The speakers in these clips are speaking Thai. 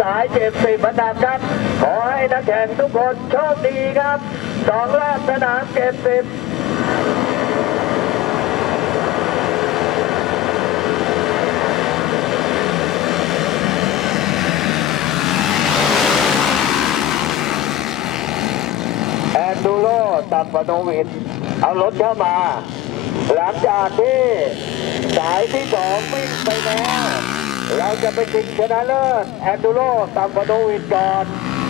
สายเจ็บสิบอันดับครับ ขอให้นักแข่งทุกคนโชคดีครับสองรอบสนามเจ็บสิบแอนดูโรตัมปนวินเอารถเข้ามา หลังจากที่สายที่สองวิ่งไปแล้ว เราจะไปชิงชนะเลิศแอนดูโรตามปโนวินก่อน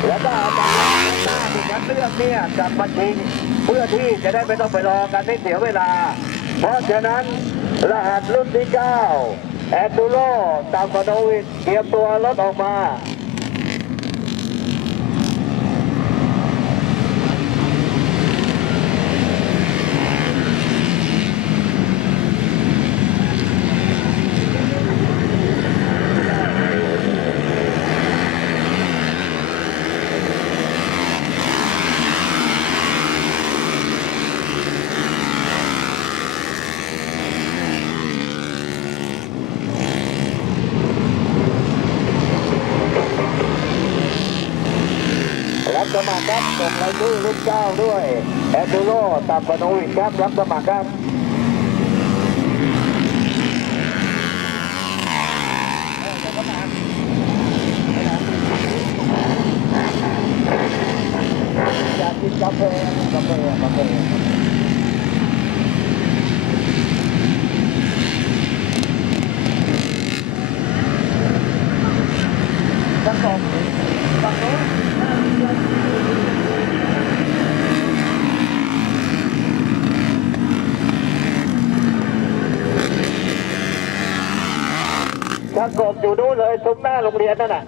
แล้วก็เอาจาหน้าที่คัดเลือกเนี่ยกลับมาชิงเพื่อที่จะได้ไม่ต้องไปรอกันให้เสียเวลา เพราะฉะนั้นรหัสรุ่นที่ 9 แอนดูโรตามปโนวินเตรียมตัวรถออกมา สมัครครับส่งรายชื่อรุ่นเก้าด้วยแอนดูโรตัมปโนวินครับรับสมัครครับอยากกินกาแฟกาแฟกาแฟสักสองสักสอ ถ้ากบอยู่นู้นเลยซุ้มหน้าโรงเรียนนั่นน่ะ